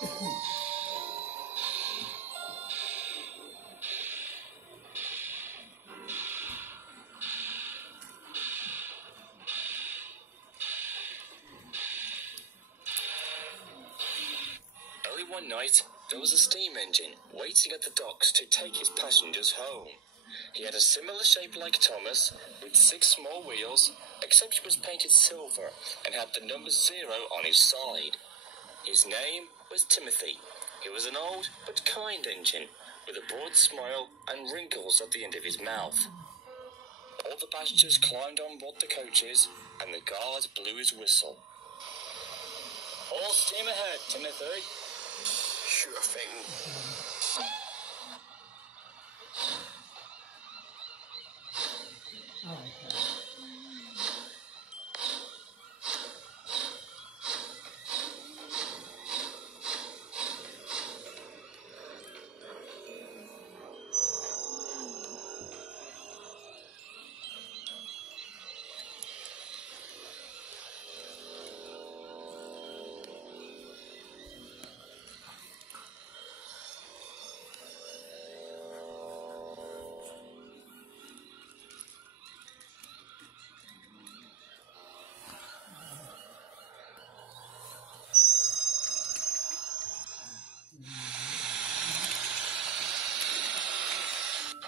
Early one night, there was a steam engine waiting at the docks to take his passengers home. He had a similar shape like Thomas, with 6 small wheels, except he was painted silver and had the number 0 on his side. His name was Timothy. He was an old but kind engine, with a broad smile and wrinkles at the end of his mouth. All the passengers climbed on board the coaches, and the guard blew his whistle. "All steam ahead, Timothy." Sure thing.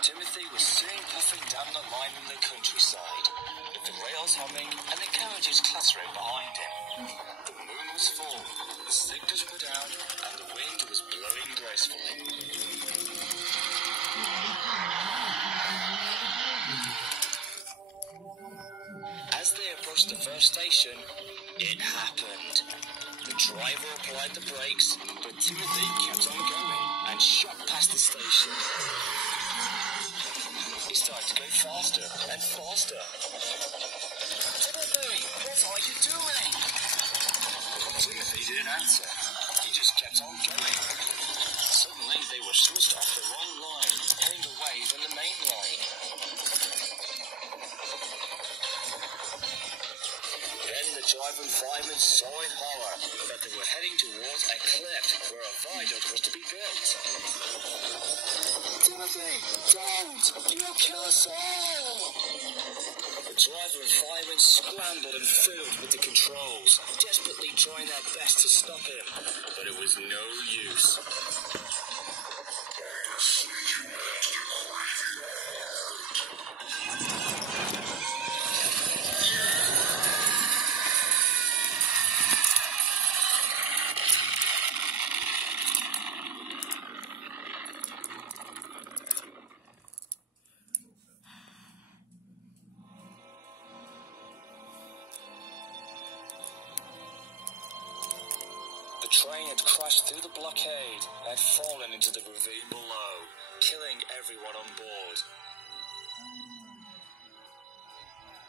Timothy was soon puffing down the line in the countryside, with the rails humming and the carriages clattering behind him. The moon was full, the signals were down, and the wind was blowing gracefully. As they approached the first station, it happened. The driver applied the brakes, but Timothy kept on going and shot past the station. He started to go faster and faster. "Timothy, what are you doing?" Timothy didn't answer. He just kept on going. Suddenly, they were switched off the wrong line, heading away from the main line. Then the driver and fireman saw in horror that they were heading towards a cliff where a viaduct was to be built. "Timothy, don't! You'll kill us all!" The driver and firemen scrambled and fiddled with the controls, desperately trying their best to stop him, but it was no use. The train had crashed through the blockade and had fallen into the ravine below, killing everyone on board.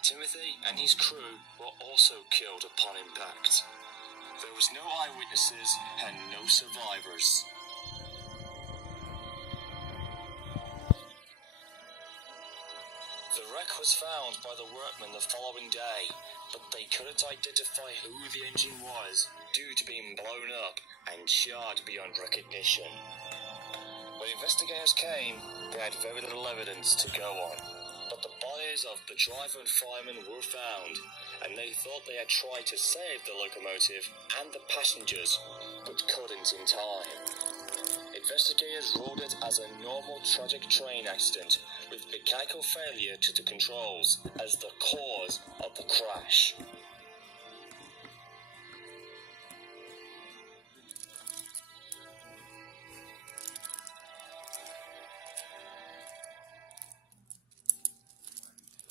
Timothy and his crew were also killed upon impact. There was no eyewitnesses and no survivors. The wreck was found by the workmen the following day, but they couldn't identify who the engine was due to being blown up and charred beyond recognition. When investigators came, they had very little evidence to go on, but the bodies of the driver and fireman were found, and they thought they had tried to save the locomotive and the passengers, but couldn't in time. Investigators ruled it as a normal tragic train accident with mechanical failure to the controls as the cause of the crash.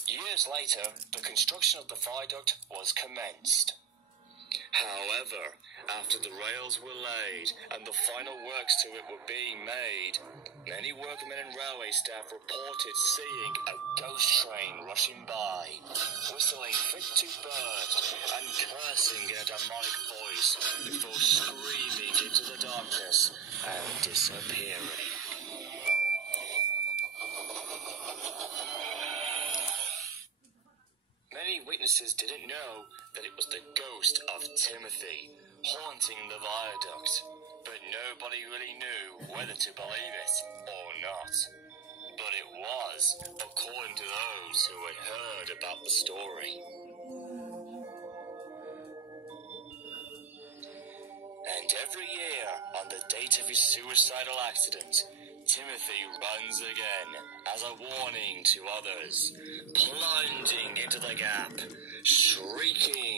Years later, the construction of the viaduct was commenced. However, after the rails were laid and the final works to it were being made, many workmen and railway staff reported seeing a ghost train rushing by, whistling fit to burst and cursing in a demonic voice before screaming into the darkness and disappearing. Many witnesses didn't know that it was the ghost of Timothy haunting the viaduct. but nobody really knew whether to believe it or not. But it was, according to those who had heard about the story. And every year, on the date of his suicidal accident, Timothy runs again as a warning to others, plunging into the gap, shrieking